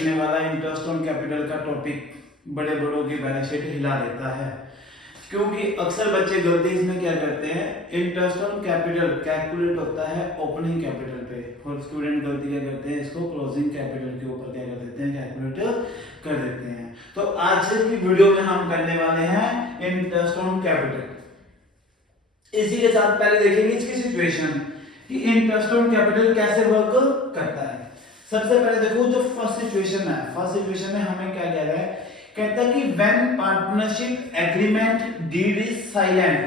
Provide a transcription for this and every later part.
वाला interest on capital का topic बड़े बड़ों की बैलेंस शीट हिला देता है, क्योंकि अक्सर बच्चे गलती इसमें क्या करते हैं, इंटरेस्ट ऑन कैपिटल कैलकुलेट होता है ओपनिंग कैपिटल पे और स्टूडेंट गलती क्या करते हैं, इसको क्लोजिंग कैपिटल के ऊपर क्या कर देते हैं, कैलकुलेट कर देते हैं। तो आज की वीडियो में हम करने वाले हैं इंटरेस्ट ऑन कैपिटल। इसी के साथ पहले देखेंगे इसकी सिचुएशन कि इंटरेस्ट ऑन कैपिटल कैसे वर्क करता है। सबसे पहले देखो जो फर्स्ट सिचुएशन है, फर्स्ट सिचुएशन में हमें क्या कह रहा है, कहता है कि when partnership agreement deed is silent,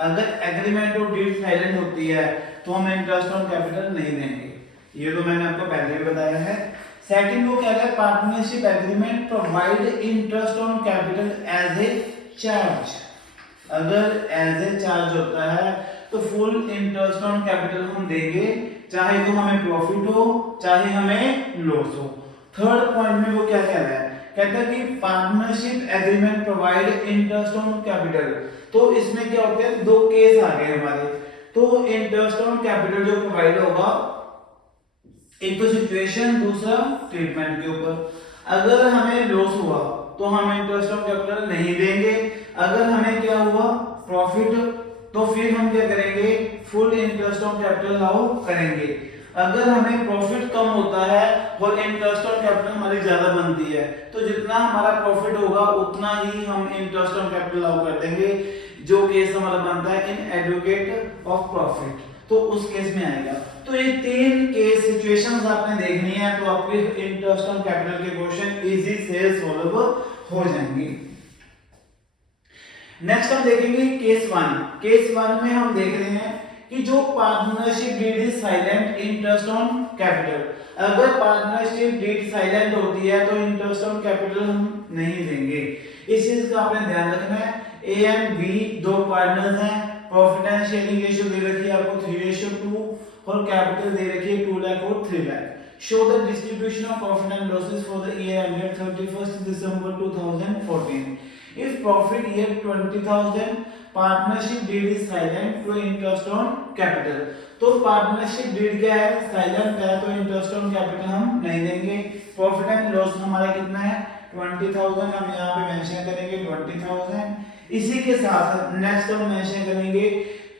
अगर एग्रीमेंट और डीड साइलेंट होती है तो हम इंटरेस्ट ऑन कैपिटल नहीं देंगे। ये तो मैंने आपको पहले भी बताया है। सेकंड को क्या है, partnership agreement provide interest on capital as a charge, अगर एज ए चार्ज होता है तो फुल इंटरेस्ट ऑन कैपिटल हम देंगे, चाहे तो हमें प्रॉफिट हो चाहे हमें लॉस हो। थर्ड पॉइंट में वो क्या कह रहा है, कहता है कि partnership agreement provide interest on capital. तो इसमें क्या होते हैं, दो केस आ गए हमारे। तो इंटरेस्ट ऑन कैपिटल जो प्रोवाइड होगा, एक तो सिचुएशन, दूसरा ट्रीटमेंट के ऊपर। अगर हमें लॉस हुआ तो हम इंटरेस्ट ऑन कैपिटल नहीं देंगे, अगर हमें क्या हुआ प्रॉफिट तो फिर हम क्या करेंगे, फुल इंटरेस्ट ऑन कैपिटल लागू करेंगे। अगर हमें प्रॉफिट कम होता है और इंटरेस्ट ऑन कैपिटल हमारी ज्यादा बनती है तो जितना हमारा प्रॉफिट होगा उतना ही हम इंटरेस्ट ऑन कैपिटल लागू कर देंगे, जो केस हमारा बनता है इन एडवोकेट ऑफ प्रॉफिट, तो उस केस में आएगा। तो ये तीन केस सिचुएशंस आपने देखनी है, तो आपके इंटरेस्ट ऑन कैपिटल के क्वेश्चन इजी से सॉल्व हो जाएंगे। नेक्स्ट हम देखेंगे केस वन। केस वन में हम देख रहे हैं कि जो partnership deed is silent interest on capital, अगर पार्टनरशिप डीड साइलेंट होती है तो इंटरेस्ट ऑन कैपिटल हम नहीं देंगे। इस चीज का आपने ध्यान रखना है। ए एंड बी दो पार्टनर्स हैं, प्रॉफिट एंड शेयरिंग रेशियो दे रखी है आपको 3:2 और कैपिटल दे रखी है 2 लाख और 3 lakh. Show the distribution of profit and losses for the year ended 31st December 2014। If profit year 20,000, partnership deed is silent to interest on capital। तो पार्टनरशिप डीड क्या है, साइलेंट है, तो इंटरेस्ट ऑन कैपिटल हम नहीं देंगे। प्रॉफिट एंड लॉस हमारा कितना है 20,000, हम यहाँ पे मेंशन करेंगे 20,000। इसी के साथ नेक्स्ट हम मेंशन करेंगे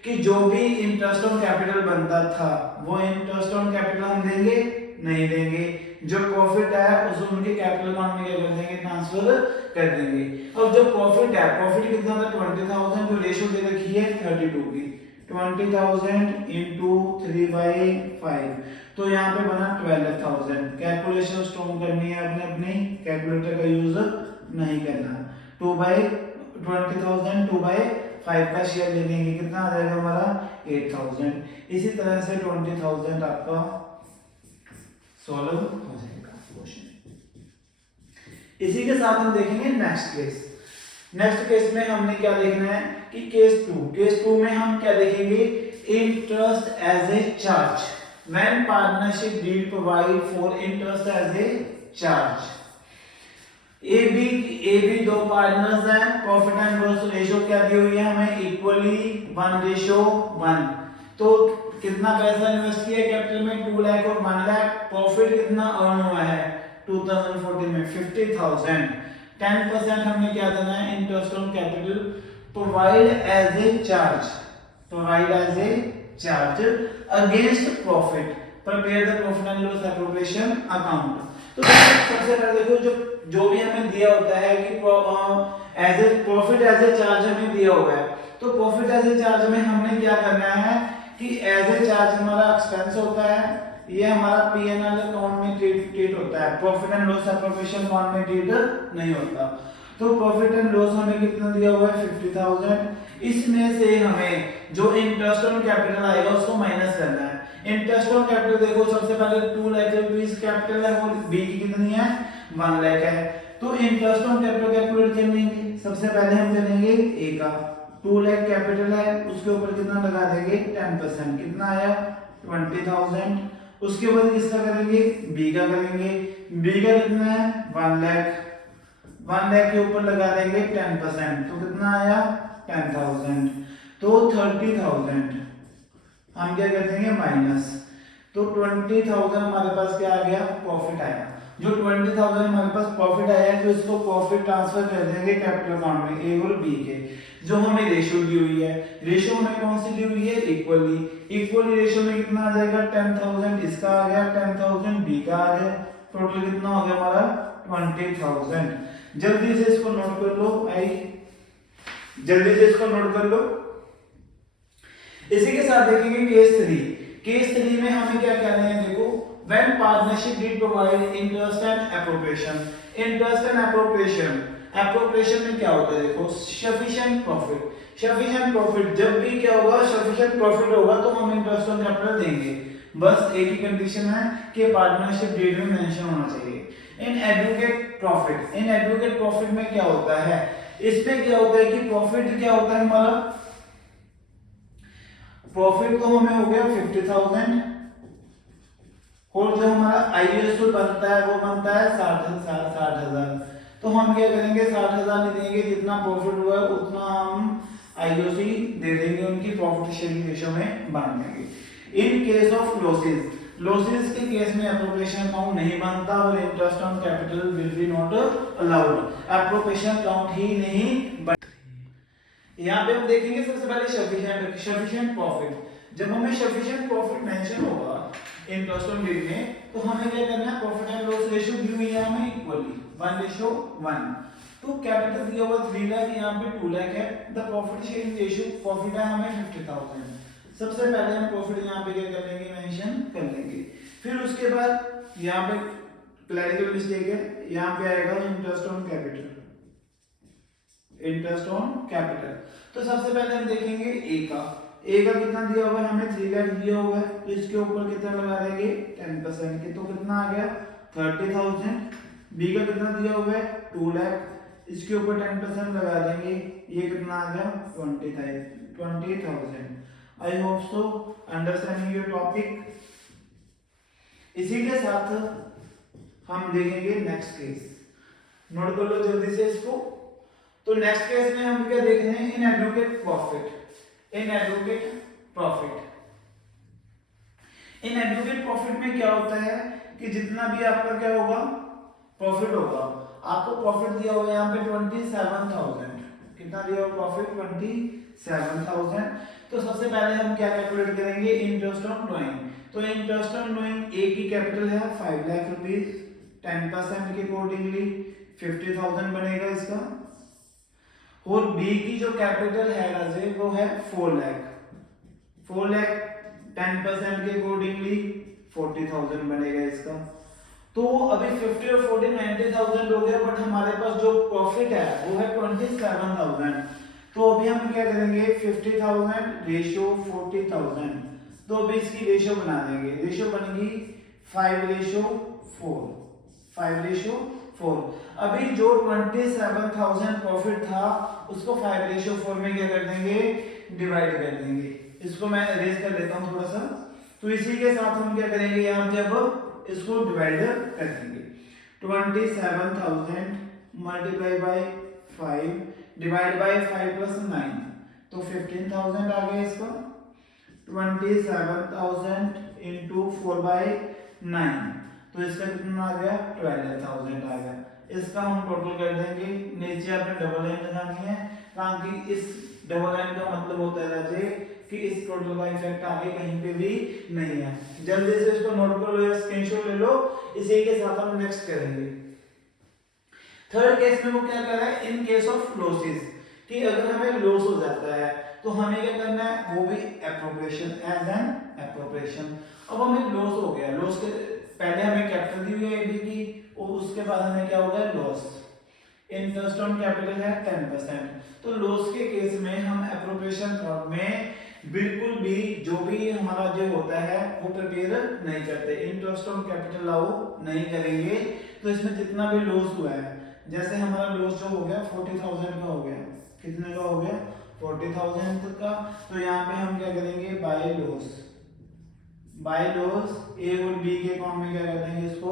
कि जो भी इंटरेस्ट ऑन कैपिटल बनता था वो इंटरेस्ट ऑन कैपिटल हम देंगे नहीं देंगे, जो प्रॉफिट है उसे उनके कैपिटल अकाउंट में क्या कर देंगे, ट्रांसफर कर देंगे। अब जो प्रॉफिट है, प्रॉफिट कितना था 20,000, जो रेशियो दे रखी है 32 की, 20,000 into 3/5, तो यहाँ पे बना 12,000। कैलकुलेशन स्ट्रॉन्ग करनी है अपने, अपनी कैलकुलेटर का यूज नहीं करना। 2/20,000 2/5 का शेयर ले लेंगे, कितना आ जाएगा हमारा 8,000। इसी तरह से 20,000 आपका सॉल्व हो जाएगा क्वेश्चन। इसी के साथ हम देखेंगे नेक्स्ट केस। नेक्स्ट केस में हमने क्या देखना है कि केस टू। केस टू में हम क्या देखेंगे, interest as a charge when partnership deed provide for interest as a charge. A B दो पार्टनर्स हैं, प्रॉफिट एंड लॉस रेशियो क्या दी हुई है हमें, इक्वली 1:1। तो कितना पैसा इन्वेस्ट किया कैपिटल में 2 लाख और 1 लाख। प्रॉफिट कितना अर्न हुआ है 2014 में 50,000। 10% हमने क्या देना है, interest on capital provide as a charge, provide as a charge against profit, prepare the profit and loss appropriation account. तो सबसे पहले देखो जो भी हमें दिया होता है कि as a profit as a charge हमें दिया हुआ है, तो प्रॉफिट एज ए चार्ज में हमने क्या करना है कि एज ए चार्ज हमारा एक्सपेंस होता है, ये हमारा पीएनएल अकाउंट में ट्रीट होता है, profit and loss appropriation account में ट्रीट नहीं होता। तो प्रॉफिट एंड लॉस हमें कितना दिया हुआ है 50,000। इसमें से हमें जो इंटरेस्ट ऑन कैपिटल आएगा उसको माइनस करना है। इंटरेस्ट ऑन कैपिटल देखो सबसे पहले 2 लाख रुपीस कैपिटल है और बी की कितनी है 1 लाख है, तो इंटरेस्ट ऑन कैपिटल कैलकुलेट करेंगे। सबसे पहले हम करेंगे ए का, 2 लाख कैपिटल है, उसके ऊपर कितना लगा देंगे 10%, कितना आया 20,000। उसके बाद किसका करेंगे, बी का करेंगे। बी का कितना है 1 लाख, 1 लाख के ऊपर लगा देंगे 10%, तो कितना आया 10,000। तो 30,000 हम क्या कर देंगे माइनस, तो 20,000 हमारे पास क्या आ गया प्रॉफिट आया। जो 20,000 हमारे पास प्रॉफिट आया है तो इसको प्रॉफिट ट्रांसफर कर देंगे कैपिटल अकाउंट में ए और बी के। जो हमें रेशियो दी हुई है, रेशियो हमें कौन सी दी हुई है, इक्वली रेशियो में कितना आ जाएगा 10,000 इसका आ गया, 10,000 बी का आ गया, टोटल कितना हो गया हमारा 20,000। जल्दी से इसको नोट कर लो, जल्दी से इसको नोट कर लो। इसी के साथ देखेंगे केस 3 में हमें क्या कहना है, देखो when partnership did provide interest and appropriation में क्या होता है, देखो sufficient profit जब भी क्या होगा sufficient profit होगा तो हम इंटरेस्ट ऑन कैपिटल देंगे, बस एक ही कंडीशन है कि पार्टनरशिप डीड में मेंशन होना चाहिए। इन एडवोकेट प्रॉफिट में क्या होता है, इसमें क्या होता है कि प्रॉफिट क्या होता है हमारा, प्रॉफिट तो हमें हो गया 50,000 और जो हमारा आईओएस बनता है वो बनता है 60,000। तो हम क्या करेंगे 60,000 नहीं देंगे, जितना प्रॉफिट हुआ है उतना हम आईओसी दे देंगे, उनकी प्रॉफिट शेयरिंग रेशियो में बांट देंगे। इन केस ऑफ लॉसेस के केस में एप्रोप्रिएशन अकाउंट नहीं बनता और interest on capital will be not allowed, appropriation account ही नहीं बनता। यहाँ पे हम देखेंगे सबसे पहले सफिशिएंट प्रॉफिट। जब हमें सफिशिएंट प्रॉफिट मेंशन होगा इंटरेस्ट ऑन डीड में तो हमें क्या करना है, प्रॉफिट एंड लॉस रेशियो दी हुई है हमें इक्वली 1:1। तो कैपिटल दिया हुआ 3 लाख, यहाँ पे 2 लाख है, the profit sharing ratio profit है हमें 50,000। सबसे पहले हम प्रॉफिट यहाँ पे क्या कर लेंगे, मेंशन कर लेंगे। फिर उसके बाद यहाँ पे क्लैरिकल मिस्टेक है, यहाँ पे आएगा इंटरेस्ट ऑन कैपिटल। तो सबसे पहले हम देखेंगे ए का कितना दिया हुआ है हमें 3 लाख दिया हुआ है, तो इसके ऊपर कितना लगा देंगे 10% के, तो कितना आ गया 30,000। बी का कितना दिया हुआ है 2 लाख, इसके ऊपर 10% लगा देंगे, ये कितना आ गया 20,000। I hope so understanding your topic. इसी के साथ हम देखेंगे नेक्स्ट केस, नोट कर लो जल्दी से इसको। तो नेक्स्ट केस में हम क्या देख रहे हैं, इन एडवोकेट प्रॉफिट में क्या होता है कि जितना भी आपका क्या होगा प्रॉफिट होगा, आपको प्रॉफिट दिया हुआ है यहाँ पे 27,000, कितना दिया हुआ प्रॉफिट 27,000। तो सबसे पहले हम क्या कैलकुलेट करेंगे, इंटरेस्ट ऑन ड्राइंग। तो इंटरेस्ट ऑन ड्राइंग ए की कैपिटल है 5 लाख रुपीस, 10% के अकॉर्डिंगली 50,000 बनेगा इसका। और बी की जो कैपिटल है राजे वो है 4 लाख, 10% के अकॉर्डिंगली 40,000 बनेगा इसका। तो अभी 50 और 40 90,000 हो गया, बट हमारे पास जो प्रॉफिट है वो है 27,000। तो अभी हम क्या करेंगे 50,000 रेशियो 40,000, तो अभी इसकी रेशियो बना देंगे, रेशियो बनेगी 5:4। अभी जो 27,000 प्रॉफिट था उसको 5:4 में क्या कर देंगे, डिवाइड कर देंगे। इसको मैं अरेंज कर लेता हूं थोड़ा सा। तो इसी के साथ हम क्या करेंगे, यहाँ पे अब इसको डिवाइड कर देंगे। 27,000 मल्टीप्लाई बाय 5 डिवाइड बाय 5 + 9, तो 15,000 आ गया इसका। 27,000 × 4/9, तो इसका कितना आ गया 12,000 आ गया। इसका हम टोटल कर देंगे, नीचे आपने डबल लाइन लगानी है, ताकि इस डबल लाइन का मतलब होता है राजे कि इस टोटल का इफेक्ट आगे कहीं पे भी नहीं है। जल्दी से इसको नोट कर लो या स्क्रीनशॉट ले लो, इसी के साथ हम नेक्स्ट करेंगे। थर्ड केस में वो क्या कर रहा है, इन केस ऑफ लॉसेस, कि अगर हमें लॉस हो जाता है तो हमें क्या करना है, वो भी एप्रोप्रिएशन, एज एन एप्रोप्रिएशन। अब हमें लॉस हो गया, लॉस के पहले हमें कैपिटल दी हुई है एबी की, और उसके बाद हमें क्या होगा लॉस। इंटरेस्ट ऑन कैपिटल है 10%, तो लॉस के केस में हम एप्रोप्रिएशन अकाउंट में बिल्कुल भी जो भी हमारा जो होता है वो प्रिपेयर नहीं करते, इंटरेस्ट ऑन कैपिटल लाओ नहीं करेंगे। तो इसमें जितना भी लॉस हुआ है, जैसे हमारा लॉस जो हो गया 40,000 का हो गया, कितने का हो गया 40,000 तक का, तो यहाँ पे हम क्या करेंगे बाय लॉस ए और बी के अकाउंट में क्या कर देंगे, इसको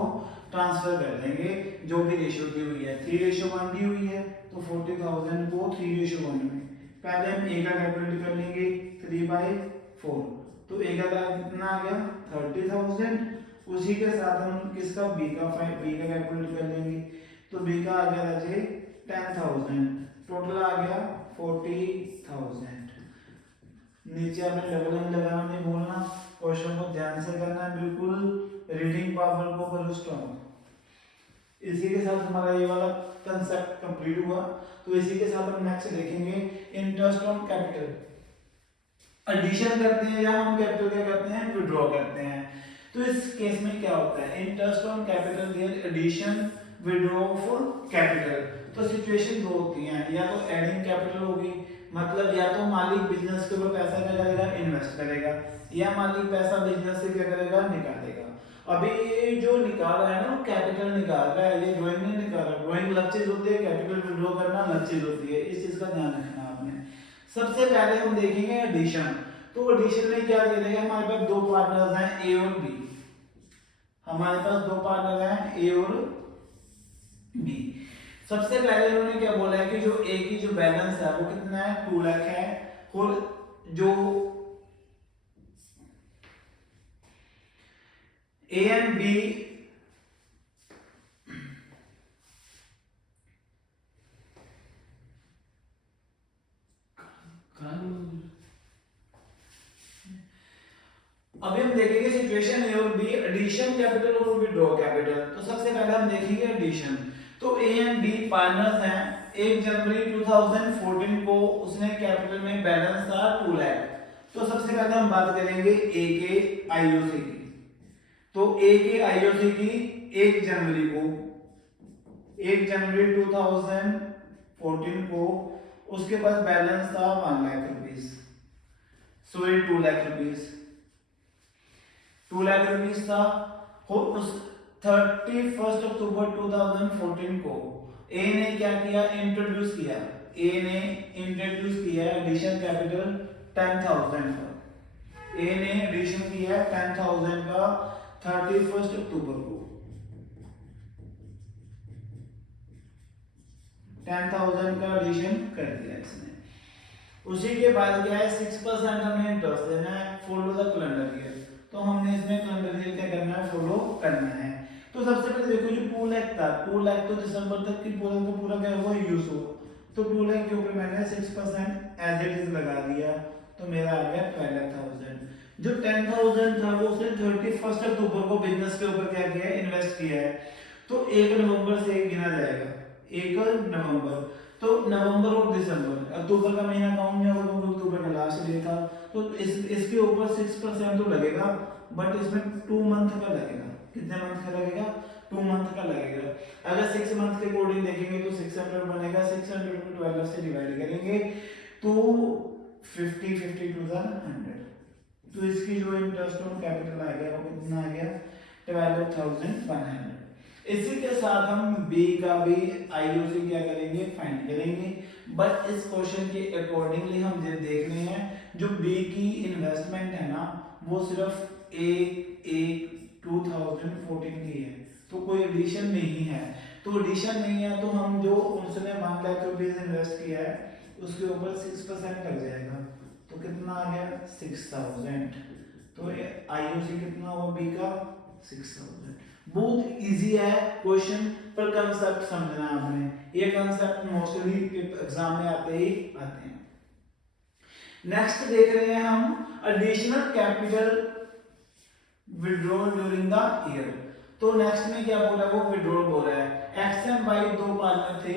ट्रांसफर कर देंगे। जो भी रेशियो दी हुई है 3:1 दी हुई है, तो 40,000 को 3:1 में पहले हम ए का कैलकुलेट कर लेंगे 3/4, तो ए का कितना आ गया 30,000 उसी के साथ हम किसका बी का कैलकुलेट कर लेंगे। तो बी का आ गया राजे 10,000, टोटल आ गया 40,000। नीचे आपने डबल एन लगाना नहीं भूलना, क्वेश्चन को ध्यान से करना है, बिल्कुल रीडिंग पावर को करो स्ट्रॉन्ग। इसी के साथ हमारा ये वाला कंसेप्ट कंप्लीट हुआ। तो इसी के साथ हम नेक्स्ट देखेंगे इंटरेस्ट ऑन कैपिटल। एडिशन करते हैं या हम कैपिटल क्या करते हैं, विड्रॉ करते हैं। तो इस केस में क्या होता है, interest on capital their addition withdraw for capital. तो सिचुएशन दो होती हैं, या तो एडिंग कैपिटल होगी, मतलब या तो मालिक बिजनेस के ऊपर पैसा क्या करेगा, इन्वेस्ट करेगा, या मालिक पैसा बिजनेस से क्या करेगा, निकालेगा। अभी ये जो निकाल रहा है ना, कैपिटल निकाल रहा है, ये ड्राइंग नहीं निकाल रहा। ड्राइंग अलग चीज होती है, कैपिटल विड्रॉ करना अलग चीज होती है, इस चीज का ध्यान रखना आपने। सबसे पहले हम देखेंगे एडिशन। तो एडिशन में क्या दे देगा, हमारे पास दो पार्टनर्स हैं ए और बी। हमारे पास दो पार्टनर हैं ए और बी। सबसे पहले उन्होंने क्या बोला है कि जो ए की जो बैलेंस है वो कितना है, 2 लाख है, और जो ए एंड बी अभी हम देखेंगे सिचुएशन ए और बी, एडिशन कैपिटल और विड्रॉ कैपिटल। तो सबसे पहले हम देखेंगे एडिशन। तो ए एंड बी पार्टनर्स हैं। 1 जनवरी 2014 को उसने कैपिटल में बैलेंस था 2 लाख। तो सबसे पहले हम बात करेंगे ए के आईओसी की। तो ए के आईओसी की 1 जनवरी को 1 जनवरी 2014 को उसके पास बैलेंस था 1 lakh rupees, sorry 2 lakh rupees, 2 lakh rupees था। और उस 31 अक्टूबर 2014 को ए ने क्या किया, इंट्रोड्यूस किया, ए ने इंट्रोड्यूस किया एडिशन कैपिटल 10,000 का। ए ने एडिशन किया 10,000 का 31 अक्टूबर को, 10,000 का एडिशन कर दिया इसने। उसी के बाद क्या है, 6% हमें इंटरेस्ट देना है, फॉलो द कैलेंडर ईयर। तो हमने इसमें कैलेंडर ईयर क्या करना है, फॉलो करना है। तो सबसे पहले देखो जो 2 लाख था, 2 लाख तो दिसंबर तक की पूरा का पूरा क्या हुआ, यूज हो। तो 2 लाख के ऊपर मैंने 6% एज इट इज लगा दिया, तो मेरा आ गया 12,000। जो 10,000 था वो उसने 31 अक्टूबर को बिजनेस के ऊपर क्या किया है, इन्वेस्ट किया है। तो 1 नवंबर से गिना जाएगा, 1 नवंबर। तो नवंबर और दिसंबर, अक्टूबर का महीना काउंट नहीं होगा क्योंकि अक्टूबर का लास्ट डे था। तो इसके ऊपर 6% तो लगेगा, बट इसमें 2 मंथ का लगेगा। कितने मंथ का लगेगा, 2 मंथ का लगेगा। अगर 6 मंथ के अकॉर्डिंग देखेंगे तो 600 बनेगा, 600 को 12 से डिवाइड करेंगे तो 52,100। तो इसकी जो इंटरेस्ट ऑन कैपिटल आ गया वो कितना आ गया, 12,100। इसी के साथ हम बी का भी आईओसी क्या करेंगे, फाइंड करेंगे। बट इस क्वेश्चन के अकॉर्डिंगली हम ये देख रहे हैं जो बी की इन्वेस्टमेंट है ना, वो सिर्फ एक 2014 की है, तो कोई एडिशन नहीं है। तो एडिशन नहीं है तो हम जो उसने 1 लाख रुपीज इन्वेस्ट किया है उसके ऊपर 6% लग जाएगा। तो कितना आ गया, 6,000। तो आईओसी कितना हुआ बी का, 6,000। बहुत इजी है क्वेश्चन, पर कंसेप्ट समझना है आपने। ये कंसेप्ट मोस्टली एग्जाम में आते ही आते हैं। नेक्स्ट देख रहे हैं हम additional capital withdrawal during the year. तो नेक्स्ट में क्या बोल रहा है, वो विड्रॉल बोल रहा है। एक्स एंड वाई दो पार्टनर थे,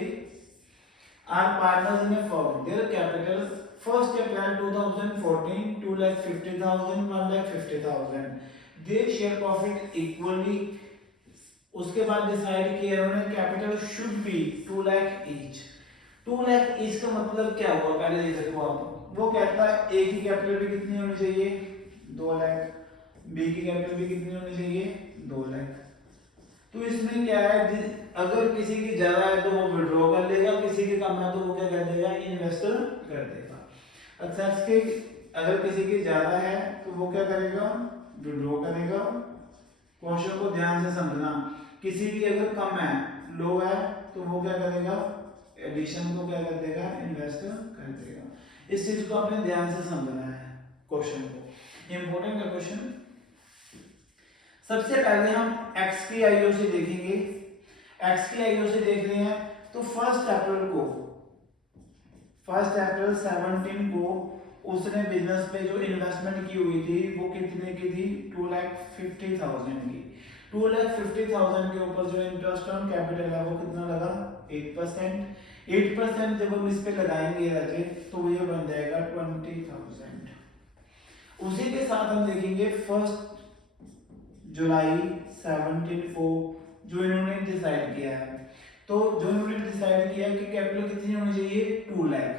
are partners in a firm, their capital 1 April 2014 2,50,000 1,50,000, they share profit equally. उसके बाद डिसाइड किया उन्होंने capital should be 2 lakh each. 2 lakh each का मतलब क्या हुआ, पहले ये देखो आप। वो कहता है ए की कैपिटल भी कितनी होनी चाहिए, 2 लाख, बी की कैपिटल भी कितनी होनी चाहिए, 2 लाख। तो इसमें क्या है, अगर किसी की ज्यादा है तो वो विड्रॉ कर लेगा, किसी की कम है तो वो क्या कर देगा, इन्वेस्ट कर देगा। अच्छा इसके अगर किसी की ज्यादा है तो वो क्या करेगा, विड्रॉ करेगा। क्वेश्चन को ध्यान से समझना, किसी की अगर कम है, लो है, तो वो क्या करेगा, एडिशन को क्या कर देगा, इन्वेस्ट कर देगा। इस चीज को आपने ध्यान से समझना है, क्वेश्चन को, इंपॉर्टेंट है क्वेश्चन। सबसे पहले हम एक्स की आईओसी देखेंगे। एक्स की आईओसी देख रहे हैं तो 1 अप्रैल 17 को उसने बिजनेस पे जो इन्वेस्टमेंट की हुई थी वो कितने की थी, 2,50,000 की। 2,50,000 के ऊपर जो इंटरेस्ट ऑन कैपिटल है वो कितना लगा, 8%। 8% जब हम इस पे लगाएंगे राजे तो ये बन जाएगा 20,000। उसी के साथ हम देखेंगे 1 जुलाई 17 को जो इन्होंने डिसाइड किया है, तो जो इन्होंने डिसाइड किया कि कैपिटल कितनी होनी चाहिए, 2 लाख।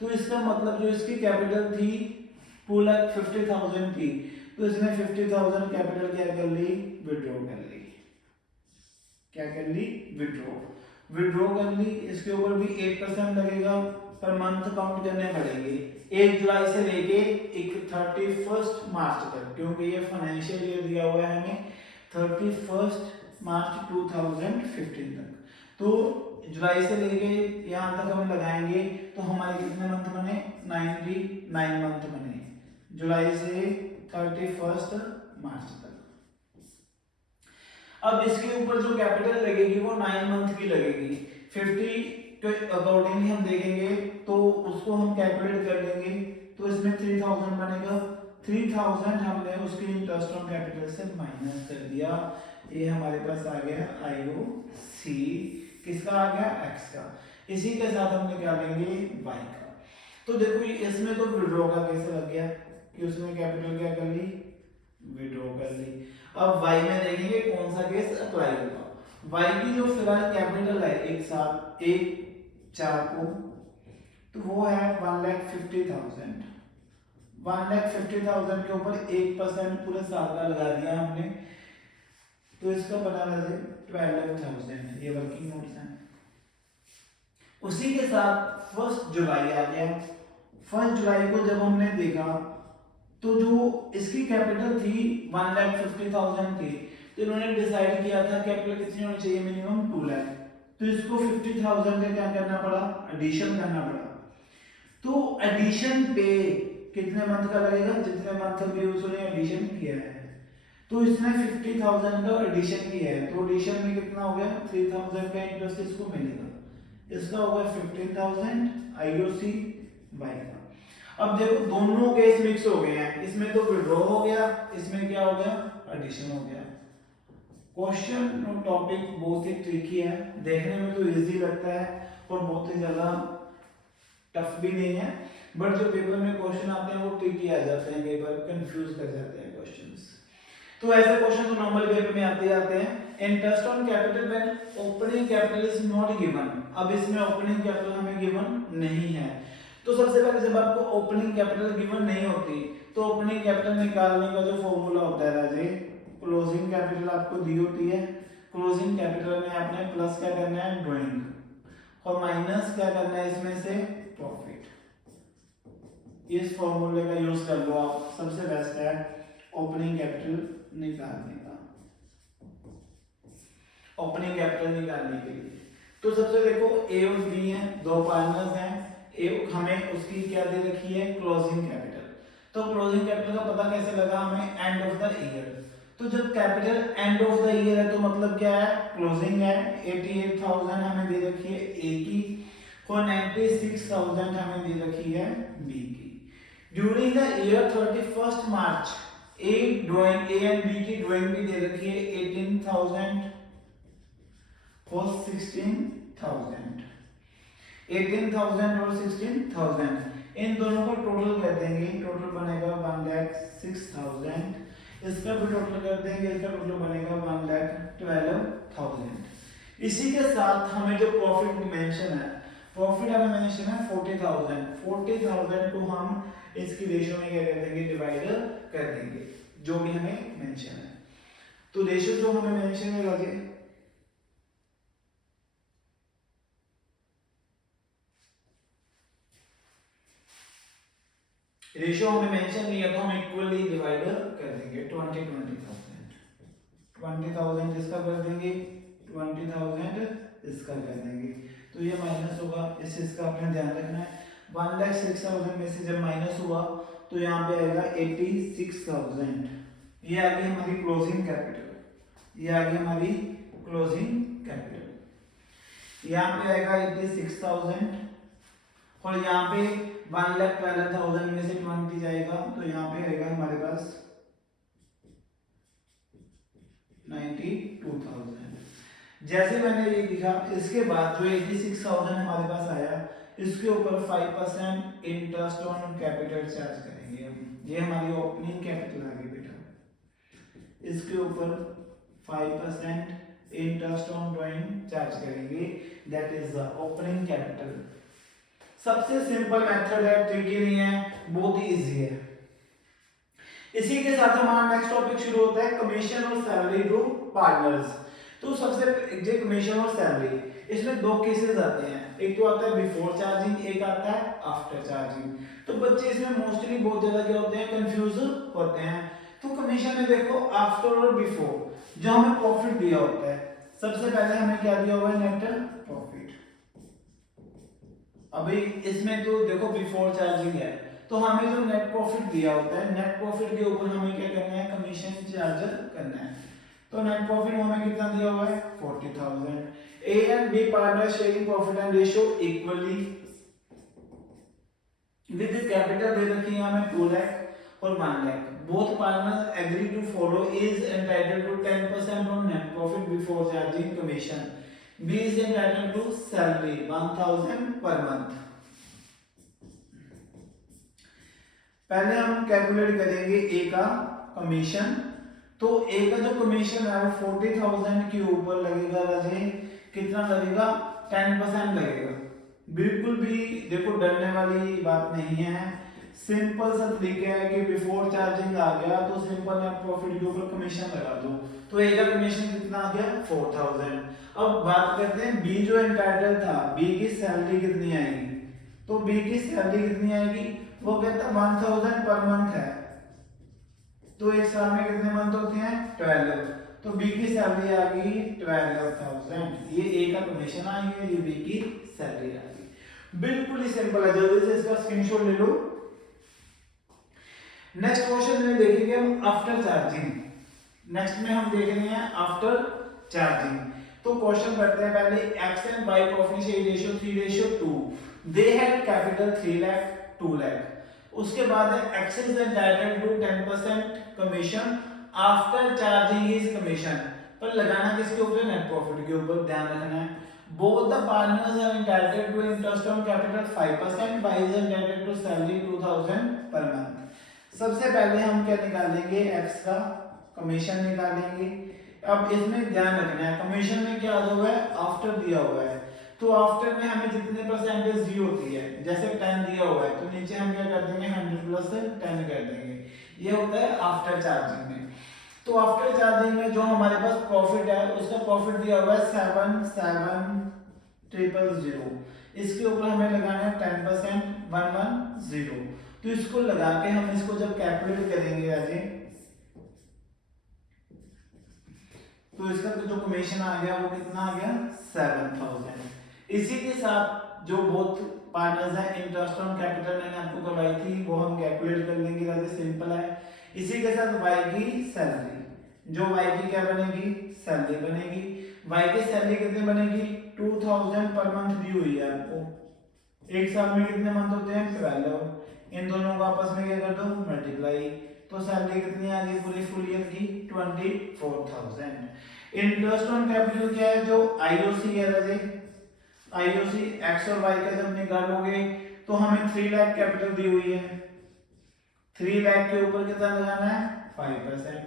तो इसका मतलब जो इसकी कैपिटल थी 2,50,000 थी, तो इसने 50,000 कैपिटल क्या कर ली, विड्रॉ कर ली। क्या कर ली, विड्रॉ कर ली। इसके ऊपर भी 8% लगेगा, पर मंथ काउंट करने पड़ेंगे 1 जुलाई से लेके 31 मार्च तक, क्योंकि ये फाइनेंशियल ईयर दिया हुआ है हमें 31 मार्च 2015 तक। तो जुलाई से लेके यहाँ तक हम लगाएंगे तो हमारे कितने मंथ बने, 99 मंथ बने, जुलाई से 31 मार्च तक। अब इसके ऊपर जो कैपिटल लगेगी वो 9 मंथ की लगेगी। 50 के अकॉर्डिंगली हम देखेंगे तो उसको हम कैलकुलेट कर लेंगे, तो इसमें 3,000 बनेगा। 3,000 हमने उसके इंटरेस्ट ऑन कैपिटल से माइनस कर दिया, ये हमारे पास आ गया आईओसी। किसका आ गया, एक्स का। इसी के साथ हम निकालेंगे वाई का। तो देखो इसमें तो विड्रॉ का केस लग गया कि उसने कैपिटल क्या कर ली, विड्रॉ कर ली। अब वाई में देखेंगे कौन सा केस अप्लाई होगा। वाई की जो फिलहाल कैपिटल है एक साथ 1/4 को, तो वो है 1,50,000। 1,50,000 के ऊपर 1% पूरे साल का लगा दिया हमने, तो इसका बना रहे 12,000। ये वर्किंग नोट्स हैं। उसी के साथ 1 जुलाई आ गया। 1 जुलाई को जब हमने देखा तो जो इसकी कैपिटल थी 1,50,000 थी, तो इन्होंने डिसाइड किया था कैपिटल कितनी होनी चाहिए, मिनिमम 2 लाख। तो इसको 50,000 का क्या करना पड़ा, एडिशन करना पड़ा। तो एडिशन पे कितने मंथ का लगेगा, जितने मंथ भी उसने एडिशन किया है। तो इसने 50,000 का एडिशन किया है, तो एडिशन में कितना हो गया, 3,000 का इंटरेस्ट इसको मिलेगा। इसका होगा 15,000 आईओसी बाई का। अब देखो दोनों केस मिक्स हो गए हैं, इसमें तो विड्रॉ हो गया, इसमें क्या हो गया, एडिशन हो गया। क्वेश्चन टॉपिक बहुत ही ट्रिकी है, देखने में तो इजी लगता है और बहुत ही ज्यादा टफ भी नहीं है, बट जो पेपर में क्वेश्चन आते हैं वो ट्रिकी आ जाते हैं, कई बार कंफ्यूज कर जाते हैं क्वेश्चंस। तो ऐसे क्वेश्चन तो नॉर्मल पेपर में आते हैं। Interest on capital when opening capital is not given. अब इसमें ओपनिंग कैपिटल हमें गिवन नहीं है, तो सबसे पहले जब आपको ओपनिंग कैपिटल गिवन नहीं होती तो ओपनिंग कैपिटल निकालने का जो फॉर्मूला होता है राजे, क्लोजिंग कैपिटल आपको दी होती है। क्लोजिंग कैपिटल में आपने प्लस क्या करना है, ड्राइंग, और माइनस क्या करना है इसमें से, प्रॉफिट। इस फॉर्मूले का यूज कर लो आप, सबसे बेस्ट है ओपनिंग कैपिटल निकालने का, ओपनिंग कैपिटल निकालने के लिए। तो सबसे देखो ए और बी हैं, दो पार्टनर्स हैं, ए हमें उसकी क्या दे रखी है, क्लोजिंग कैपिटल। तो क्लोजिंग कैपिटल का पता कैसे लगा हमें, एंड ऑफ द ईयर। तो जब capital end of the year है तो मतलब क्या है, क्लोजिंग है। 88,000 हमें दे रखी है ए की, और 96,000 हमें दे रखी है बी की। During the year 31 March A and B की ड्राइंग भी दे रखी है 18,000 और 16,000। 18,000 और 16,000 इन दोनों का टोटल कर देंगे, टोटल बनेगा 1,06,000। इसका भी टोटल कर देंगे, इसका टोटल बनेगा 1,12,000। इसी के साथ हमें जो प्रॉफिट मेंशन है, प्रॉफिट हमें मेंशन है 40,000। 40,000 को हम इसकी रेशियो में क्या कर देंगे, डिवाइड कर देंगे, जो भी हमें मेंशन है। तो रेशियो जो हमें मेंशन है लगे, रेशियो हमें मेंशन नहीं है तो हम इक्वली डिवाइड कर देंगे। 20,000 इसका कर देंगे, 20,000 इसका कर देंगे, तो ये माइनस होगा, इसका आपने ध्यान रखना है। 1,06,000 में से जब माइनस हुआ तो यहाँ पे आएगा 86,000, ये आ गई हमारी क्लोजिंग कैपिटल। ये आ गई हमारी क्लोजिंग कैपिटल। यहाँ पे आएगा 86,000 और यहाँ पे 1,12,000 में से 20 जाएगा तो यहाँ पे आएगा हमारे पास 92,000। जैसे मैंने ये लिखा, इसके बाद जो 86,000 हमारे पास आया, इसके ऊपर 5% इंटरेस्ट ऑन कैपिटल चार्ज करेंगे हम। ये हमारी ओपनिंग कैपिटल आ गई बेटा। इसके ऊपर 5% इंटरेस्ट ऑन ड्राइंग चार्ज करेंगे, that is the opening capital. सबसे सिंपल मेथड है, ट्रिकी नहीं है, बहुत ही इजी है। इसी के साथ हमारा नेक्स्ट टॉपिक शुरू होता है कमीशन और सैलरी टू पार्टनर्स। तो सबसे जो कमीशन और सैलरी, इसमें दो केसेस आते हैं, एक तो आता है बिफोर चार्जिंग, एक आता है आफ्टर चार्जिंग। तो बच्चे इसमें मोस्टली बहुत ज्यादा क्या होते हैं, कंफ्यूज होते हैं। तो कमीशन में देखो आफ्टर और बिफोर, जो हमें प्रॉफिट दिया होता है, सबसे पहले हमें क्या दिया हुआ है, नेट प्रॉफिट। अभी इसमें तो देखो बिफोर चार्जिंग है, तो हमें जो नेट प्रॉफिट दिया होता है, नेट प्रॉफिट के ऊपर हमें क्या करना है, कमीशन चार्ज करना है। तो नेट प्रॉफिट हमें कितना दिया हुआ है, 40,000। A and B partner sharing profit and ratio equally with capital दे रखी है हमें 2 लाख और 1 lakh. Both partners agree to follow is entitled to 10% on net profit before charging commission. B is entitled to salary 1000 per month. पहले हम calculate करेंगे ए का commission. तो ए का जो कमीशन है वो 40,000 के ऊपर लगेगा राजे, कितना लगेगा, 10% लगेगा। बिल्कुल भी देखो डरने वाली बात नहीं है, सिंपल सा तरीका है कि बिफोर चार्जिंग आ गया तो सिंपल नेट प्रॉफिट के ऊपर कमीशन लगा दो। तो ए का कमीशन कितना आ गया, 4,000। अब बात करते हैं बी जो एंटाइटल था, बी की सैलरी कितनी आएगी। तो बी की सैलरी कितनी आएगी, वो कहता 1000 पर मंथ है, तो एक साल में कितने मंथ होते हैं, 12। तो बी की सैलरी आ गई 12,000। ये ए का कमीशन आ गया, ये बी की सैलरी आ गई। बिल्कुल ही सिंपल है, जल्दी से इसका स्क्रीनशॉट ले लो। नेक्स्ट क्वेश्चन में देखेंगे हम आफ्टर चार्जिंग। नेक्स्ट में हम देख रहे हैं आफ्टर चार्जिंग। तो क्वेश्चन करते हैं पहले, X and Y profit share ratio 3:2। They had capital 3 lakh 2 lakh. उसके बाद है X is entitled to 10% commission after charging his commission. पर लगाना किसके ऊपर, नेट प्रॉफिट के ऊपर, ध्यान रखना है। Both the partners are entitled to interest on capital 5%, Y is entitled to salary 2000 per month. सबसे पहले हम क्या निकालेंगे, एक्स का कमीशन निकालेंगे। अब इसमें ध्यान रखना है, कमीशन में क्या हुआ है, आफ्टर दिया हुआ है, तो आफ्टर में हमें जितने परसेंटेज दी होती है, जैसे 10 दिया हुआ है तो नीचे हम क्या कर देंगे, 100 प्लस 10 कर देंगे। ये होता है आफ्टर चार्जिंग में। तो आफ्टर चार्जिंग में जो हमारे पास प्रॉफिट है, उसका प्रॉफिट दिया हुआ है 7,7,000। इसके ऊपर हमें लगाना है 10% 110। तो इसको लगा के हम इसको जब कैलकुलेट करेंगे राजे, तो इसका जो कमीशन आ गया वो कितना आ गया, 7,000। इसी के साथ जो बोथ पार्टनर्स हैं, इंटरेस्ट ऑन कैपिटल मैंने आपको करवाई थी, वो हम कैलकुलेट कर लेंगे, राजे सिंपल है। इसी के साथ y की सैलरी, जो y की क्या बनेगी, सैलरी बनेगी। y की सैलरी कितनी बनेगी, 2000 पर मंथ दी हुई है आपको। एक साल में कितने मंथ होते हैं, 12। इन दोनों को आपस में क्या कर दो, मल्टीप्लाई। तो सैलरी कितनी आ गई पूरी फुल ईयर की, 24,000। इंटरेस्ट ऑन कैपिटल क्या है, जो आईओसी है राजे, आईओसी एक्स और वाई का जब निकालोगे तो हमें 3 लाख कैपिटल दी हुई है, 3 लाख के ऊपर कितना लगाना है, 5%।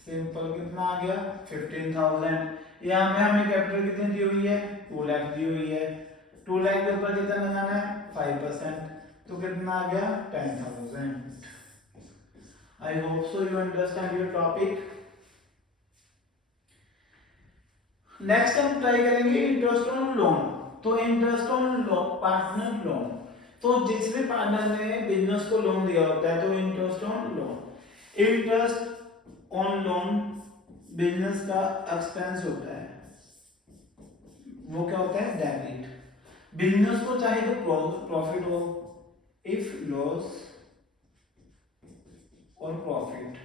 सिंपल कितना आ गया, 15,000। यहाँ में हमें कैपिटल कितनी दी हुई है, 2 लाख दी हुई है, 2 लाख के ऊपर कितना लगाना है, 5%। तो कितना आ गया, 10,000। I hope so you understand your topic. Next हम ट्राई करेंगे इंटरेस्ट ऑन लोन। तो interest on loan, partner loan, तो जिस भी पार्टनर ने बिजनेस को लोन दिया होता है तो interest on loan. Interest on loan business का एक्सपेंस होता है, वो क्या होता है, डेबिट। बिजनेस को चाहे तो प्रॉफिट हो, इफ लॉस और प्रॉफिट,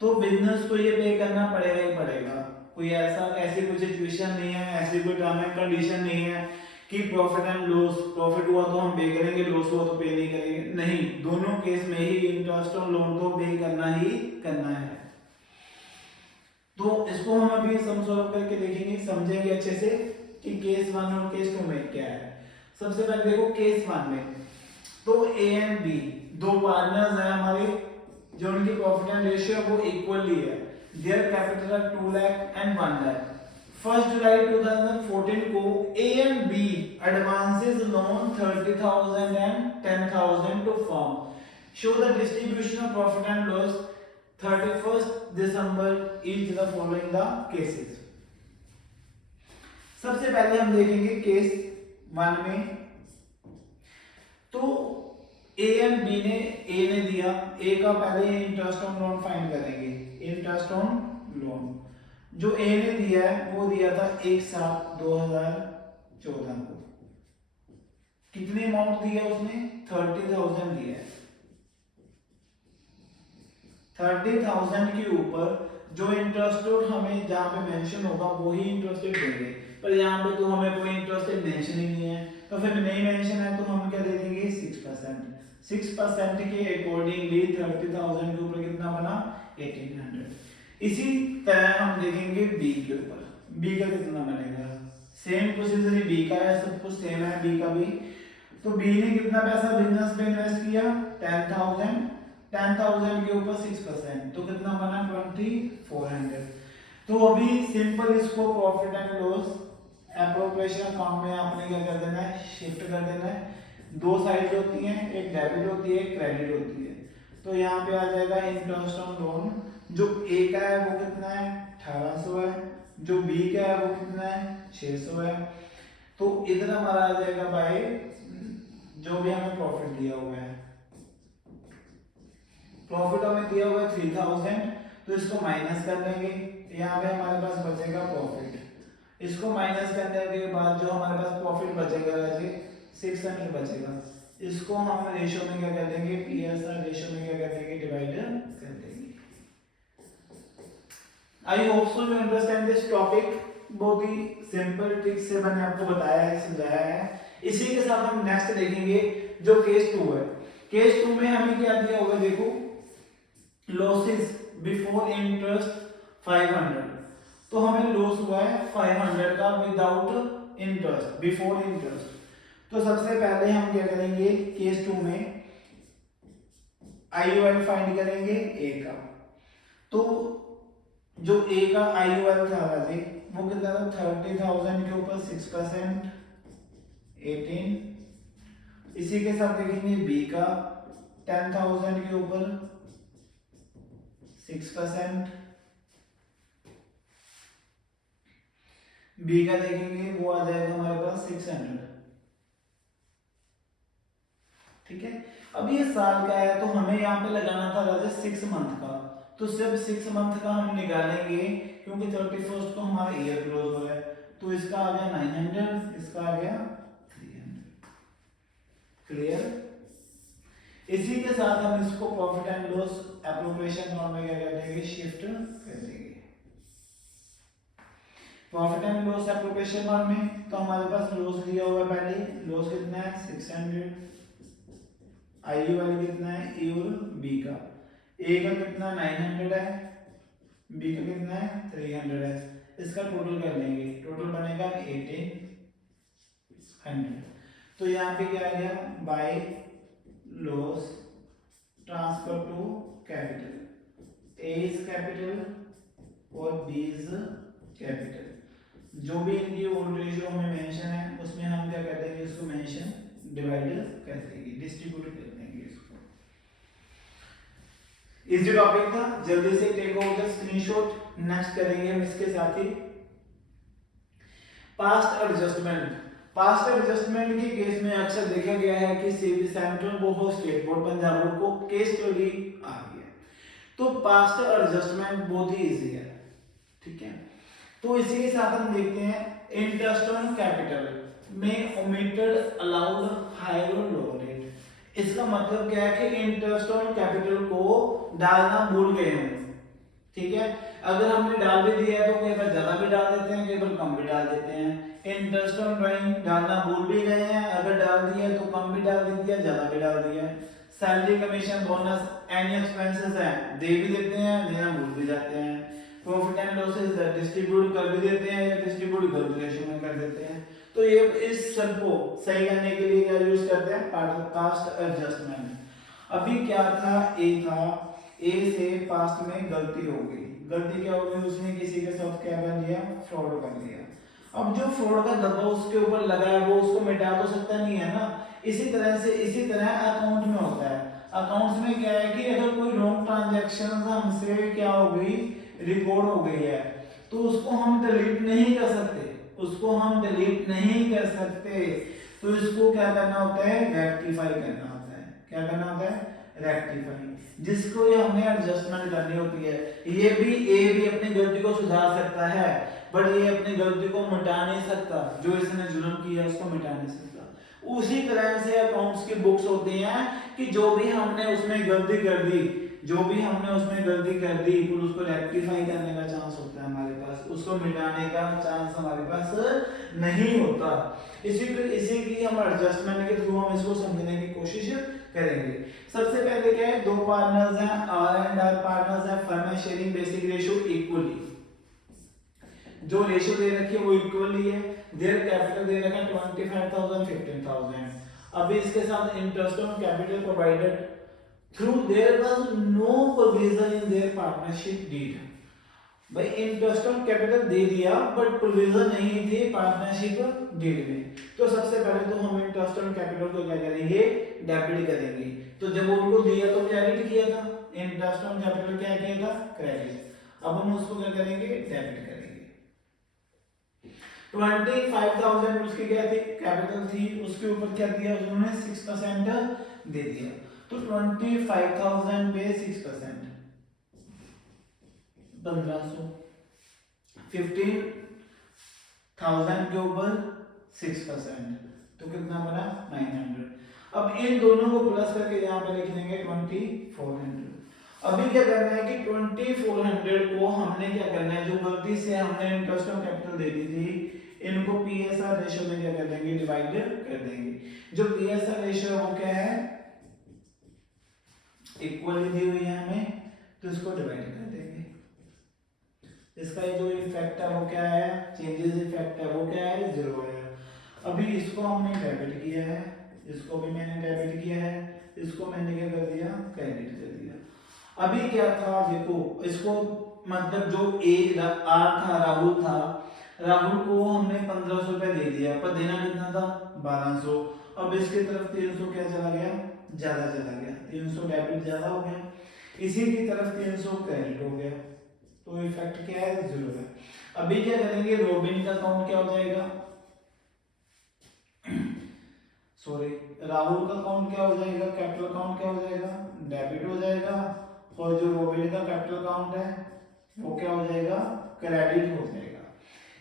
तो बिजनेस को ये पे करना पड़ेगा ही पड़ेगा। कोई ऐसी कोई सिचुएशन नहीं है, ऐसी कोई टर्म एंड कंडीशन नहीं है कि प्रॉफिट एंड लॉस, प्रॉफिट हुआ तो हम पे करेंगे, लॉस हुआ तो पे नहीं करेंगे, नहीं, दोनों केस में ही इंटरेस्ट और लोन तो पे करना ही करना है। तो इसको हम अभी सम सॉल्व करके देखेंगे, समझेंगे अच्छे से कि केस 1 और केस 2 में क्या है। सबसे पहले देखो केस 1 में, तो ए एंड बी दो पार्टनर्स हैं हमारे, जो उनकी प्रॉफिट एंड रेशियो है वो इक्वली है। Their capital are 2 lakh and 1 lakh. 1 July 2014 को A and B advances loan 30,000 and 10,000 to firm. Show the distribution of profit and loss 31st December each the following the cases। सबसे पहले हम देखेंगे case 1 में, तो ए एंड बी ने, ए ने दिया, ए का पहले इंटरेस्ट ऑन लोन फाइंड करेंगे। इंटरेस्ट ऑन लोन जो ए ने दिया है वो दिया था 1/7/2014 को। कितने अमाउंट दिया उसने? 30,000 दिया है। 30,000 के ऊपर जो इंटरेस्ट हमें जहाँ पे मेंशन होगा वो ही इंटरेस्ट देंगे, पर यहाँ पे तो हमें कोई इंटरेस्ट मेंशन ही नहीं है, तो फिर नहीं मेंशन है तो हम क्या दे देंगे? 6%। 6% के अकॉर्डिंगली 30,000 के ऊपर कितना बना? 1800। इसी तरह हम देखेंगे बी के ऊपर, बी का कितना बनेगा? सेम प्रोसीजर ही बी का है, सब कुछ सेम है बी का भी। तो बी ने कितना पैसा बिजनेस पे इन्वेस्ट किया? 10,000। 10,000 के ऊपर 6%, तो कितना बना? 2,400। तो अभी सिंपल इसको profit and loss appropriation account में आपने क्या कर देना है? शिफ्ट कर देना है। दो साइड होती हैं, एक डेबिट होती है, एक क्रेडिट होती है। तो यहाँ पे आ जाएगा इंटरेस्ट ऑन लोन, जो ए का है वो कितना है? 1800 है, जो बी का है वो कितना है? 600 है। तो इधर हमारा आ जाएगा बाय जो भी हमें प्रॉफिट दिया हुआ है। प्रॉफिट हमें दिया हुआ है 3,000, तो इसको माइनस कर लेंगे, यहाँ पे हमारे पास बचेगा प्रॉफिट। इसको माइनस करने के बाद जो हमारे पास प्रॉफिट बचेगा 600 बचेगा। इसको हम रेशियो में क्या कर देंगे? पीएसआर रेशियो में क्या कर देंगे? डिवाइड कर देंगे। I hope so you understand this topic. बहुत ही सिंपल ट्रिक से मैंने आपको बताया है, समझाया है। इसी के साथ हम नेक्स्ट देखेंगे जो केस 2 है। केस 2 में हमें क्या दिया होगा? देखो, लॉसेस बिफोर इंटरेस्ट 500, तो हमें लॉस हुआ है 500 का विदाउट इंटरेस्ट, बिफोर इंटरेस्ट। तो सबसे पहले हम क्या करेंगे? केस 2 में आईयूएल फाइंड करेंगे ए का। तो जो ए का आईयूएल था राजे वो कितना था? 30,000 के ऊपर 6% 18। इसी के साथ देखेंगे बी का 10,000 के ऊपर 6%, बी का देखेंगे वो आ जाएगा हमारे पास 600। ठीक है, अब ये साल का है तो हमें यहाँ पे लगाना था राजा 6 मंथ का, तो सिर्फ 6 मंथ का हम निकालेंगे क्योंकि 31st को हमारा ईयर क्लोज हो रहा है। तो इसका आ गया 900, इसका आ गया 300। क्लियर? इसी के साथ हम इसको profit and loss appropriation account में क्या कर देंगे? शिफ्ट कर देंगे। Profit and loss appropriation account में तो हमारे पास लॉस दिया हुआ है पहले, लॉस कितना है? 600। आई वाली कितना है? ए और बी का। ए का कितना? 900 है, बी का कितना है? 300 है। इसका टोटल कर लेंगे, टोटल बनेगा 1800। तो यहाँ पे क्या आ गया? By loss transfer to capital. A is capital और बी इज कैपिटल। जो भी इनकी ओल्ड रेशियो हमें मेंशन है उसमें हम क्या कर देंगे? इसको मेंशन डिवाइड कर देंगे, डिस्ट्रीब्यूट कर देंगे इसको। इजी टॉपिक था, जल्दी से take out the screenshot. Next करेंगे हम इसके साथ ही पास्ट एडजस्टमेंट। पास्ट एडजस्टमेंट के केस में अक्सर देखा गया है कि सेंट्रल बोर्ड और स्टेट बोर्ड पंजाब बोर्ड को केस स्टडी आ गई है, तो पास्ट एडजस्टमेंट बहुत ही इजी है। ठीक है, तो इसी के साथ हम देखते हैं इंटरेस्ट ऑन कैपिटल में ओमिटेड अलाउड हायर और लोअर रेट। इसका मतलब क्या है कि इंटरेस्ट ऑन कैपिटल को डालना भूल गए हैं, ठीक है। अगर हमने डाल भी दिया है तो कई बार ज्यादा भी डाल देते हैं, कई बार कम भी डाल देते हैं। इंटरेस्ट ऑन ड्राइंग डालना भूल भी गए हैं, अगर डाल दिया तो कम भी डाल दिया, ज्यादा भी डाल दिया है। Salary commission bonus any expenses है दे भी देते हैं, देना भूल भी जाते हैं। प्रॉफिट एंड लॉसेस डिस्ट्रीब्यूट कर भी देते हैं या डिस्ट्रीब्यूट कर भी रेशियो में कर देते हैं। तो ये इस सब को सही करने के लिए क्या यूज करते हैं, पास्ट एडजस्टमेंट। अभी क्या था, ए था, ए से पास्ट में गलती हो गई। गलती क्या हो गई, उसने किसी के साथ क्या कर लिया, फ्रॉड कर लिया। अब जो फ्रॉड का दबाव उसके ऊपर लगा है वो उसको मिटा तो सकता नहीं है ना। इसी तरह अकाउंट में होता है। अकाउंट्स में क्या है कि अगर कोई रॉन्ग ट्रांजैक्शन हमसे क्या हो गई, रिकॉर्ड हो गई है, तो उसको हम डिलीट नहीं कर सकते, उसको हम डिलीट नहीं कर सकते। तो इसको क्या करना होता है, रेक्टिफाई करना होता है। क्या करना होता है, रेक्टिफाई, जिसको ये हमने एडजस्टमेंट करनी होती है। ये भी अपनी गलती को सुधार सकता है, बट ये अपनी गलती को मिटा नहीं सकता। जो इसने जुल्म किया उसको मिटा नहीं सकता। उसी तरह से अकाउंट्स की बुक्स होती हैं कि जो भी हमने उसमें गलती कर दी, फिर उसको रेक्टिफाई करने का चांस होता है हमारे पास, उसको मिटाने का चांस हमारे पास नहीं होता। इसी की हम एडजस्टमेंट के थ्रू हम इसको समझने की कोशिश करेंगे। सबसे पहले क्या है, दो पार्टनर्स हैं, आर एंड आर पार्टनर्स हैं, फर्म है शेयरिंग बेसिक रेशियो इक्वली। जो रेशियो दे रखी है वो इक्वली है। देयर कैपिटल दे रखा है 25,000 15,000। अभी इसके साथ interest on capital provided through their was no provision in their partnership deed. भाई इंटरेस्ट ऑन कैपिटल दे दिया बट प्रोविजन नहीं थी पार्टनरशिप डीड में। तो सबसे पहले तो हम इंटरेस्ट ऑन कैपिटल को क्या करेंगे, डेबिट करेंगे। तो जब उनको दिया तो क्रेडिट किया था, इंटरेस्ट ऑन कैपिटल क्या किया था, क्रेडिट। अब हम उसको क्या करेंगे, डेबिट करेंगे। 25,000 उसकी क्या थी, कैपिटल थी, उसके ऊपर क्या दिया उन्होंने, 6% दे दिया। तो 25,000 पे 6% 1500, 15,000 के ऊपर 6%, तो कितना बना 900। अब इन दोनों को प्लस करके यहाँ पे लिख देंगे 2400। अभी क्या करना है कि 2400 को हमने क्या करना है, जो गलती से हमने इंटरेस्ट ऑन कैपिटल दे दी थी, इनको पीएसआर रेशियो में क्या कर देंगे, डिवाइड कर देंगे। जो पीएसआर रेशियो है वो क्या है, इक्वली दी हुई है हमें, तो इसको डिवाइड कर देंगे। इसका जो इफेक्ट है वो क्या है, चेंजेस इफेक्ट है वो क्या है, 0 है। अभी इसको हमने डेबिट किया है, इसको भी मैंने डेबिट किया है, इसको मैंने क्या कर दिया, क्रेडिट कर दिया। अभी क्या था, देखो इसको मतलब जो आर था, राहुल को हमने 1500 रुपए दे दिया, पर देना कितना था, 1200। अब इसकी तरफ 300 क्या चला गया, ज्यादा चला गया, 300 डेबिट ज्यादा हो गया, इसी की तरफ 300 क्रेडिट हो गया। तो इफेक्ट क्या है, 0 है। अभी क्या करेंगे, रॉबिन का अकाउंट क्या हो जाएगा, सॉरी राहुल का अकाउंट क्या हो जाएगा, कैपिटल अकाउंट क्या हो जाएगा, डेबिट हो जाएगा। और जो रॉबिन का कैपिटल अकाउंट है वो क्या हो जाएगा, क्रेडिट हो जाएगा।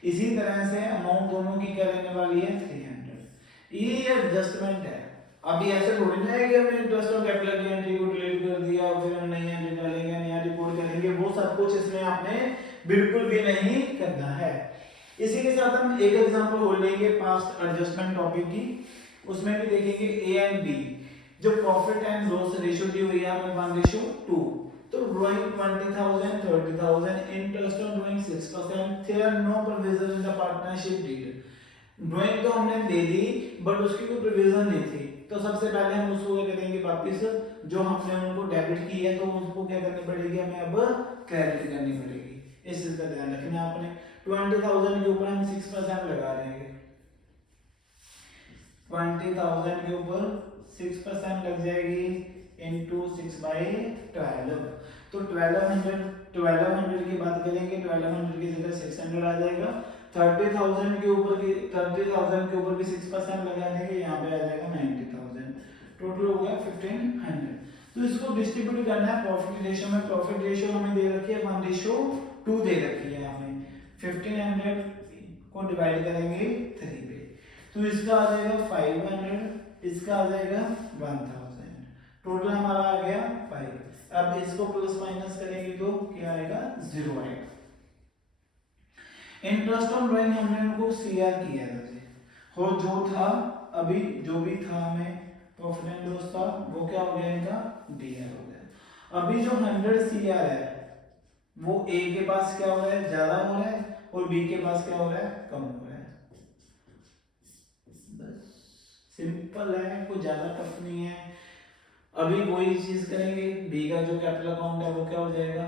इसी तरह से अमाउंट दोनों की क्या रहने वाली है, 300। ये एडजस्टमेंट है। अभी ऐसे थोड़ी ना है कि हमने इंटरेस्ट ऑन कैपिटल की एंट्री को डिलीट कर दिया और फिर हम नई एंट्री डालेंगे, नया रिपोर्ट करेंगे, वो सब कुछ इसमें आपने बिल्कुल भी नहीं करना है। इसी के साथ हम एक एग्जांपल और लेंगे पास्ट एडजस्टमेंट टॉपिक की, उसमें भी देखेंगे ए एंड बी। जो प्रॉफिट एंड लॉस रेशियो दी हुई है हमें 1:2। तो drawing 20,000 30,000, interest on drawing 6%, there no provision in the partnership deed. Drawing तो हमने दे दी बट उसकी कोई प्रोविजन नहीं थी, तो सबसे पहले हम उसको क्या करेंगे, वापस जो हमने उनको डेबिट की है तो उसको क्या करनी पड़ेगी, हमें अब क्रेडिट करनी पड़ेगी। इस चीज का ध्यान रखना आपने। 20,000 के ऊपर हम 6% लगा देंगे, 20,000 के ऊपर 6% लग जाएगी इंटू 6/12। तो 1200 की बात करेंगे, 1200 की जगह 600 आ जाएगा। 30,000 के ऊपर भी 6% लगा देंगे, यहाँ पे आ जाएगा 90,000। टोटल हो गया 1500। तो इसको डिस्ट्रीब्यूट करना है प्रॉफिट रेशियो में। प्रॉफिट रेशियो हमें दे रखी है 1:2 दे रखी है हमें। 1500 को डिवाइड करेंगे 3 पे, तो इसका आ जाएगा 500, इसका आ जाएगा 1000। टोटल हमारा आ गया 5। अब इसको प्लस माइनस करेंगे तो क्या आएगा, 0 आएगा। इंटरेस्ट ऑन ड्राइंग हमने उनको सीआर किया था जी, और जो था अभी जो भी था हमें प्रॉफिट एंड लॉस था वो क्या हो गया इनका, डीआर हो गया। अभी जो 100 सीआर है वो ए के पास क्या हो रहा है, ज्यादा हो रहा है, और बी के पास क्या हो रहा है, कम हो रहा है। बस सिंपल है, कोई ज्यादा टफ नहीं है। अभी कोई चीज करेंगे, बी का जो कैपिटल अकाउंट है वो क्या हो जाएगा,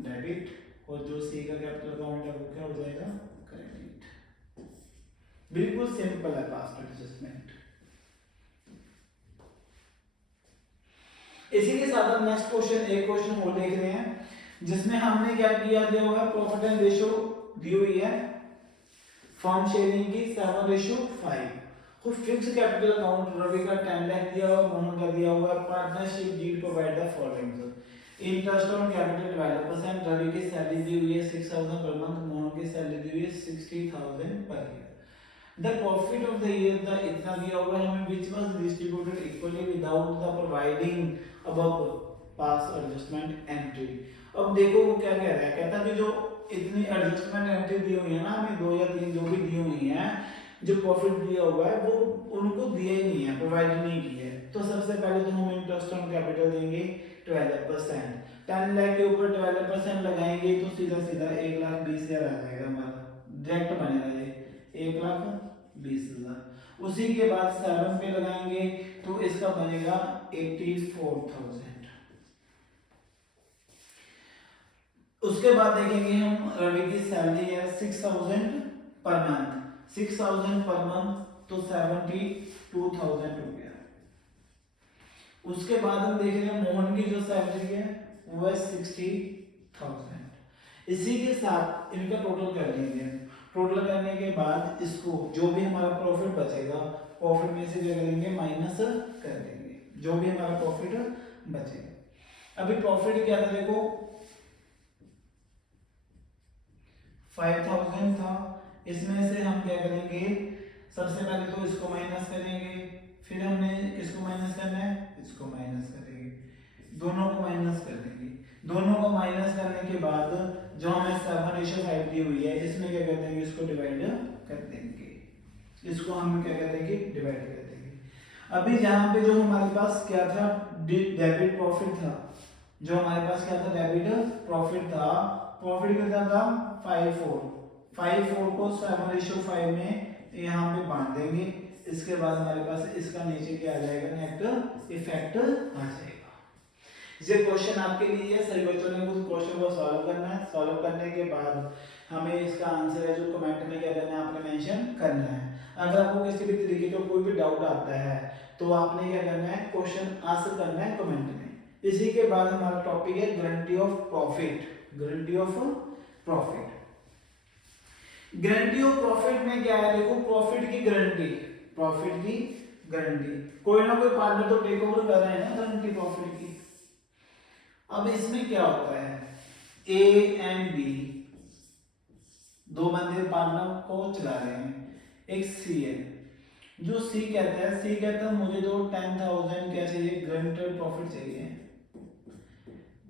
डेबिट, और जो सी का कैपिटल अकाउंट है वो क्या हो जाएगा, क्रेडिट। बिल्कुल सिंपल है पास्ट एडजस्टमेंट। इसी के साथ हम नेक्स्ट क्वेश्चन, एक क्वेश्चन और देख रहे हैं जिसमें हमने क्या किया, दिया हुआ है प्रॉफिट एंड रेशियो दी हुई है, फर्म शेयरिंग की 7:5, और फिक्स कैपिटल अकाउंट रवि का 10 लाख दिया हुआ, मोहन का दिया हुआ, partnership deed provide the following, interest on capital developers and Ravi की सैलरी दी हुई है 6000 पर मंथ, मोहन की सैलरी दी हुई है 60000 per year. The profit of the year the इतना दिया हुआ है हमें, which was distributed equally without the providing above pass adjustment entry. अब देखो वो क्या कह रहा है, कहता है कि जो इतनी एडजस्टमेंट एंट्री दी हुई है ना हमें, 2 या 3 जो भी दी हुई है, जो प्रॉफिट दिया हुआ है वो उनको दिया ही नहीं है, प्रोवाइड नहीं की है। तो सबसे पहले तो हम इंटरेस्ट ऑन कैपिटल देंगे 12%, 10 लाख के ऊपर 12% लगाएंगे तो सीधा सीधा 1,20,000 आ जाएगा हमारा, डायरेक्ट बनेगा ये 1,20,000। उसी के बाद 7 पे लगाएंगे तो इसका बनेगा 84,000। उसके बाद देखेंगे हम रवि की सैलरी है 6,000 पर मंथ, 6,000 पर मंथ तो 72,000 हो गया। उसके बाद हम देख रहे हैं मोहन की जो सैलरी है वो है 60,000। इसी के साथ इनका टोटल कर लेंगे, टोटल करने के बाद इसको जो भी हमारा प्रॉफिट बचेगा, प्रॉफिट में से क्या करेंगे, माइनस कर देंगे जो भी हमारा प्रॉफिट बचेगा। अभी प्रॉफिट क्या था देखो 5,000 था, इसमें से हम क्या करेंगे, सबसे पहले तो इसको माइनस करेंगे, फिर हमने किसको माइनस करना है, इसको माइनस करेंगे, दोनों को माइनस कर देंगे। दोनों को माइनस करने के बाद जो हमें 7:5 दी हुई है इसमें क्या कर देंगे, इसको डिवाइड कर देंगे, इसको हम क्या कर देंगे, डिवाइड कर देंगे। अभी जहां पे जो हमारे पास क्या था, डेबिट प्रॉफिट था, जो हमारे पास क्या था, डेबिट प्रॉफिट था, प्रॉफिट कितना था 54 को 7:5 में यहाँ पे बांट देंगे। इसके बाद हमारे पास इसका नीचे क्या आ जाएगा, नेट इफेक्ट आ जाएगा। ये क्वेश्चन आपके लिए है, सभी बच्चों ने कुछ क्वेश्चन को सॉल्व करना है, सॉल्व करने के बाद हमें इसका आंसर है जो कमेंट में क्या करना है, आपने मेंशन करना है। अगर आपको किसी भी तरीके का कोई भी डाउट आता है तो आपने क्या करना है, क्वेश्चन आंसर करना है कमेंट में। इसी के बाद हमारा टॉपिक है guarantee of profit, guarantee of profit. Guarantee of profit में क्या है, देखो प्रॉफिट की गारंटी, प्रॉफिट की गारंटी, कोई ना कोई पार्टनर तो टेक ओवर कर रहे हैं ना गारंटी प्रॉफिट की। अब इसमें क्या होता है, ए एंड बी दो बंदे पार्टनर को चला रहे हैं, एक सी है, जो सी कहता है, सी कहता है मुझे तो 10,000 क्या चाहिए, गारंटेड प्रॉफिट चाहिए,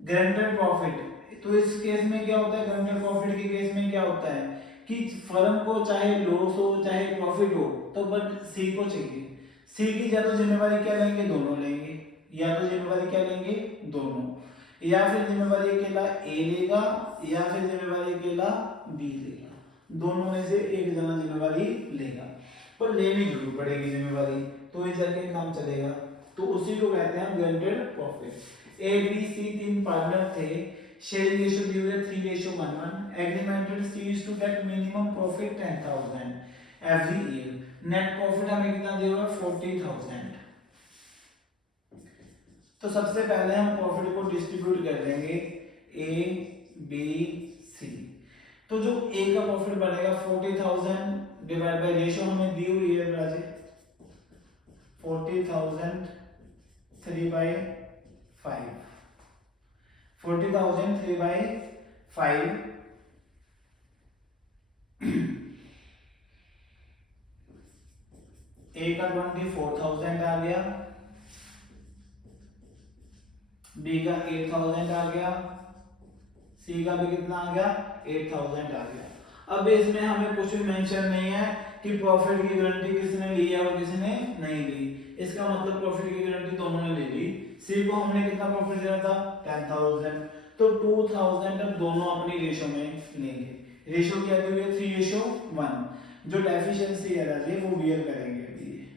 गारंटेड प्रॉफिट। तो इस केस में क्या होता है, गारंटेड प्रॉफिट के केस में क्या होता है कि फर्म को चाहे लॉस हो चाहे प्रॉफिट हो तो बट सी को चाहिए। सी की या तो जिम्मेवारी क्या लेंगे, दोनों लेंगे, या तो जिम्मेवारी क्या लेंगे, दोनों, या फिर जिम्मेवारी अकेला ए लेगा या फिर जिम्मेवारी अकेला बी लेगा, दोनों में से एक जना जिम्मेवारी लेगा, पर लेनी जरूर पड़ेगी जिम्मेवारी, तो इस जाके काम चलेगा। तो उसी को कहते हैं guaranteed profit. A B C 3 partner थे, शेयरिंग रेशियो दी हुई है 3:1, agreemented C is to get minimum profit 10,000 every year, net profit हमें कितना दिया हुआ है 40,000। तो सबसे पहले हम प्रॉफिट को डिस्ट्रीब्यूट कर देंगे ए बी सी। तो जो ए का प्रॉफिट बनेगा 40,000 डिवाइड बाय रेशियो हमें दी हुई है राजे 40,000 3/5, 40,000 3/5 ए का 24,000 आ गया, बी का 8000 आ गया, सी का भी कितना आ गया 8000 आ गया। अब इसमें हमें कुछ भी मेंशन नहीं है कि प्रॉफिट की गारंटी किसने ली है और किसने नहीं ली। इसका मतलब प्रॉफिट की गारंटी दोनों ने ले ली। सी को हमने कितना प्रॉफिट दिया था 10000, तो 2000 अब दोनों अपनी रेशो में लेंगे। रेशो क्या दी हुई है 3:1। जो डेफिशिएंसी है राजे वो वियर करेंगे अभी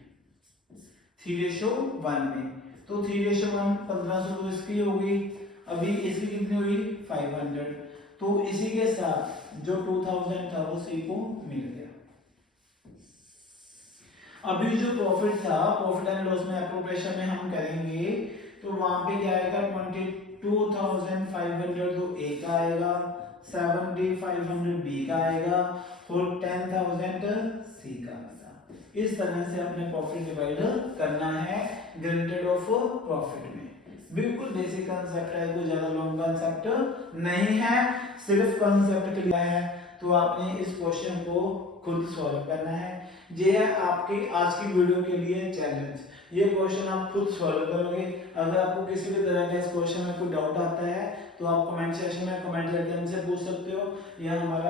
3:1 में। तो 3:1 1500 तो इसकी होगी, अभी इसकी कितनी हुई 500। तो इसी के साथ जो 2000 था वो सी को मिल गया। अभी जो प्रॉफिट था प्रॉफिट एंड लॉस में एप्रोप्रिएशन में हम करेंगे तो वहां पे क्या आएगा 22,500 तो ए का आएगा, 7,500 बी का आएगा और 10,000 सी का आएगा। इस तरह से अपने प्रॉफिट डिवाइड करना है ग्रांटेड ऑफ प्रॉफिट में। बिल्कुल बेसिक कांसेप्ट है, कोई ज्यादा लॉन्ग कांसेप्ट नहीं है, सिर्फ कांसेप्ट क्लियर है। तो आपने इस क्वेश्चन को खुद सॉल्व करना है। ये है आपकी आज की वीडियो के लिए चैलेंज। ये क्वेश्चन आप खुद सॉल्व करोगे। अगर आपको किसी भी तरह का इस क्वेश्चन में कोई डाउट आता है तो आप कमेंट सेक्शन में कमेंट करके हमसे पूछ सकते हो। यह हमारा